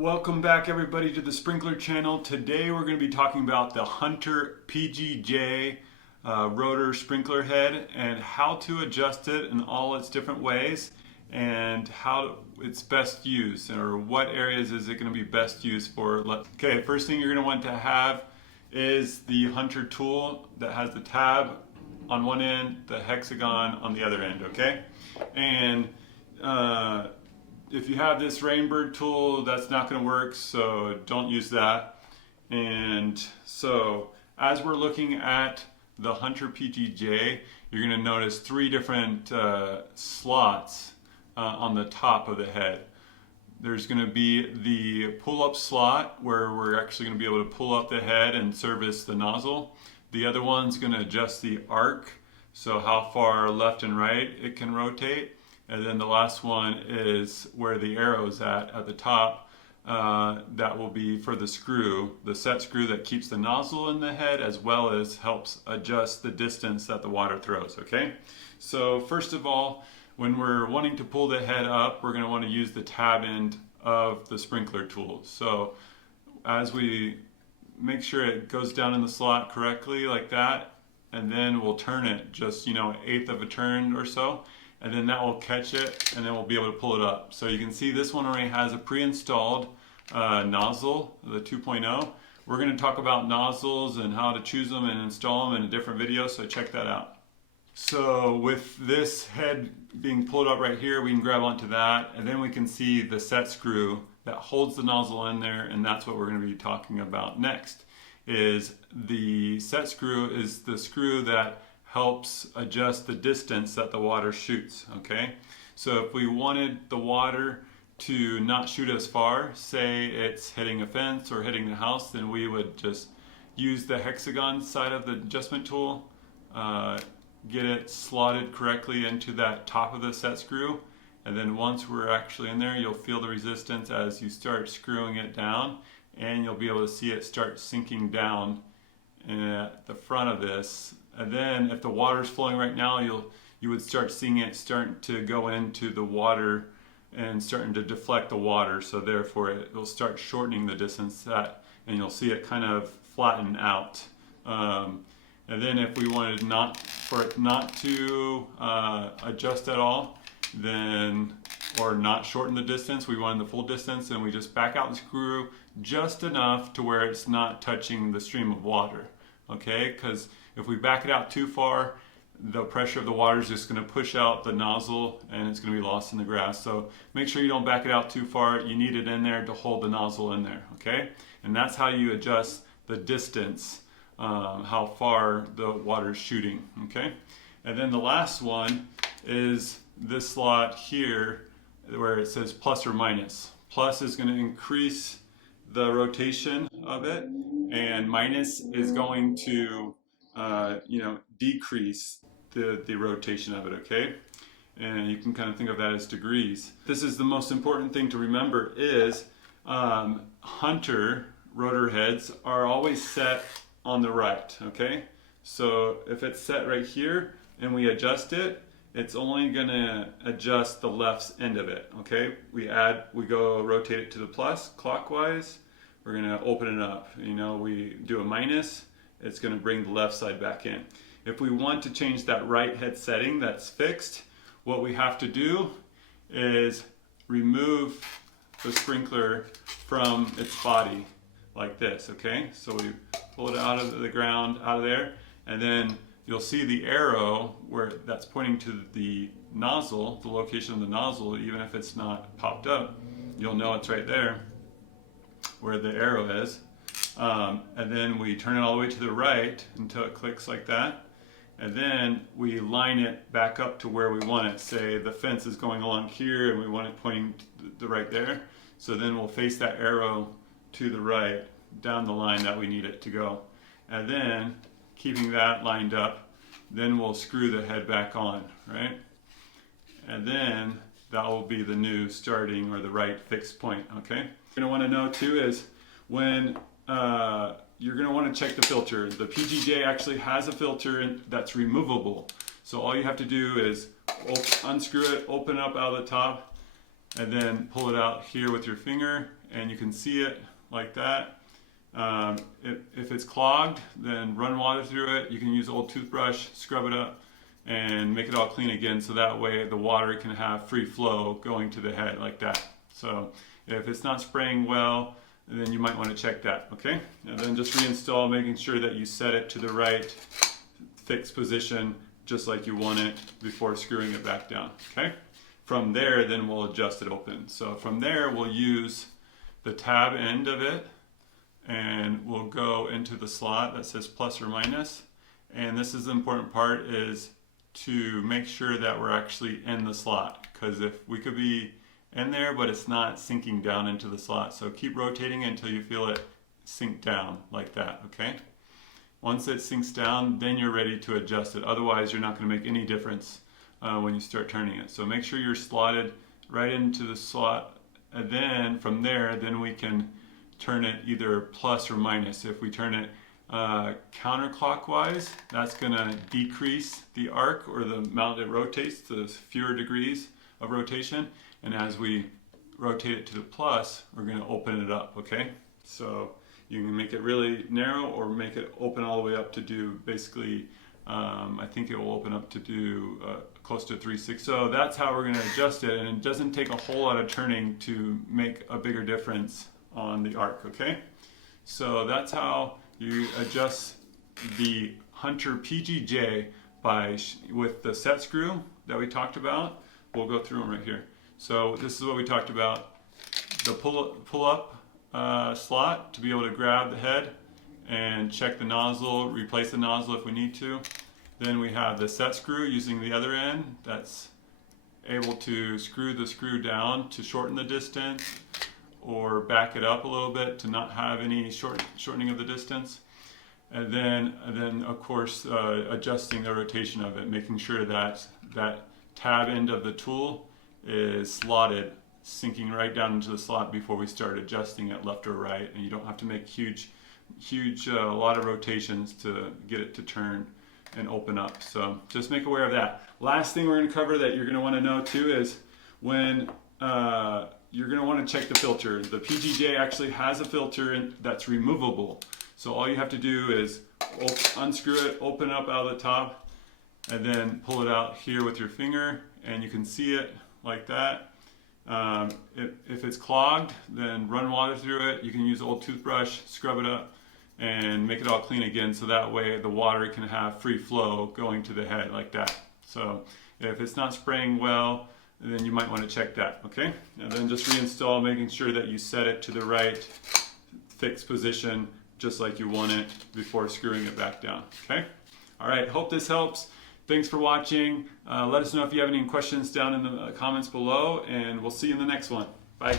Welcome back everybody to the Sprinkler channel. Today we're going to be talking about the Hunter PGJ Rotor Sprinkler Head and how to adjust it in all its different ways and how it's best used, or what areas is it going to be best used for. Okay, first thing you're going to want to have is the Hunter tool that has the tab on one end, the hexagon on the other end, okay? And if you have this Rainbird tool, that's not going to work, so don't use that. And so as we're looking at the Hunter PGJ, you're going to notice three different slots on the top of the head. There's going to be the pull-up slot where we're actually going to be able to pull up the head and service the nozzle. The other one's going to adjust the arc, so how far left and right it can rotate. And then the last one is where the arrow is at the top. That will be for the screw, the set screw that keeps the nozzle in the head, as well as helps adjust the distance that the water throws, okay? So first of all, when we're wanting to pull the head up, we're going to want to use the tab end of the sprinkler tool. So as we make sure it goes down in the slot correctly like that, and then we'll turn it just, an eighth of a turn or so. And then that will catch it, and then we'll be able to pull it up. So you can see this one already has a pre-installed nozzle, the 2.0. We're going to talk about nozzles and how to choose them and install them in a different video, so check that out. So with this head being pulled up right here, we can grab onto that, and then we can see the set screw that holds the nozzle in there, and that's what we're going to be talking about next. Is the set screw is the screw that helps adjust the distance that the water shoots, okay? So if we wanted the water to not shoot as far, say it's hitting a fence or hitting the house, then we would just use the hexagon side of the adjustment tool, get it slotted correctly into that top of the set screw, and then once we're actually in there, you'll feel the resistance as you start screwing it down, and you'll be able to see it start sinking down at the front of this. And then if the water is flowing right now, you would start seeing it starting to go into the water and starting to deflect the water. So therefore it will start shortening the distance and you'll see it kind of flatten out. And then if we wanted for it not to adjust at all, or not shorten the distance, we wanted the full distance, and we just back out the screw just enough to where it's not touching the stream of water. Okay, because if we back it out too far, the pressure of the water is just going to push out the nozzle and it's going to be lost in the grass. So make sure you don't back it out too far. You need it in there to hold the nozzle in there, okay? And that's how you adjust the distance, how far the water is shooting, okay? And then the last one is this slot here where it says plus or minus. Plus is going to increase the rotation of it, and minus is going to decrease the rotation of it, okay? And you can kind of think of that as degrees. This is the most important thing to remember is Hunter rotor heads are always set on the right, okay? So if it's set right here and we adjust it, it's only gonna adjust the left end of it, okay? We go rotate it to the plus clockwise, we're gonna open it up. We do a minus, it's gonna bring the left side back in. If we want to change that right head setting that's fixed, what we have to do is remove the sprinkler from its body like this, okay? So we pull it out of the ground, out of there, and then you'll see the arrow that's pointing to the nozzle, the location of the nozzle. Even if it's not popped up, you'll know it's right there where the arrow is. And then we turn it all the way to the right until it clicks like that. And then we line it back up to where we want it. Say the fence is going along here and we want it pointing to the right there. So then we'll face that arrow to the right down the line that we need it to go. And then keeping that lined up, then we'll screw the head back on, right? And then that will be the new starting, or the right fixed point, okay? You're gonna wanna know too is when you're gonna wanna check the filter. The PGJ actually has a filter that's removable. So all you have to do is unscrew it, open it up out of the top, and then pull it out here with your finger, and you can see it like that. If it's clogged, then run water through it. You can use an old toothbrush, scrub it up, and make it all clean again, so that way the water can have free flow going to the head like that. So if it's not spraying well, then you might want to check that, okay? And then just reinstall, making sure that you set it to the right fixed position, just like you want it, before screwing it back down, okay? From there, then we'll adjust it open. So from there, we'll use the tab end of it, and we'll go into the slot that says plus or minus. And this is the important part, is to make sure that we're actually in the slot, because if we could be in there but it's not sinking down into the slot. So keep rotating until you feel it sink down like that, okay? Once it sinks down, then you're ready to adjust it. Otherwise, you're not going to make any difference when you start turning it. So make sure you're slotted right into the slot, and then from there, then we can turn it either plus or minus. If we turn it counterclockwise, that's going to decrease the arc, or the amount it rotates, to fewer degrees of rotation. And as we rotate it to the plus, we're going to open it up, okay? So you can make it really narrow or make it open all the way up to do basically, I think it will open up to do close to 3/6. So that's how we're going to adjust it, and it doesn't take a whole lot of turning to make a bigger difference on the arc, okay? So that's how you adjust the Hunter PGJ with the set screw that we talked about. We'll go through them right here. So this is what we talked about: the pull up slot to be able to grab the head and check the nozzle, replace the nozzle if we need to. Then we have the set screw using the other end that's able to screw the screw down to shorten the distance, or back it up a little bit to not have any shortening of the distance. And then of course adjusting the rotation of it, making sure that that tab end of the tool is slotted, sinking right down into the slot before we start adjusting it left or right. And you don't have to make huge lot of rotations to get it to turn and open up. So just make aware of that. Last thing we're going to cover that you're going to want to know too is when you're going to want to check the filter. The PGJ actually has a filter that's removable. So all you have to do is unscrew it, open it up out of the top, and then pull it out here with your finger, and you can see it like that. If it's clogged, then run water through it. You can use an old toothbrush, scrub it up, and make it all clean again, so that way the water can have free flow going to the head like that. So if it's not spraying well, then you might want to check that, okay? And then just reinstall, making sure that you set it to the right fixed position, just like you want it, before screwing it back down, okay? All right, hope this helps. Thanks for watching. Let us know if you have any questions down in the comments below, and we'll see you in the next one. Bye.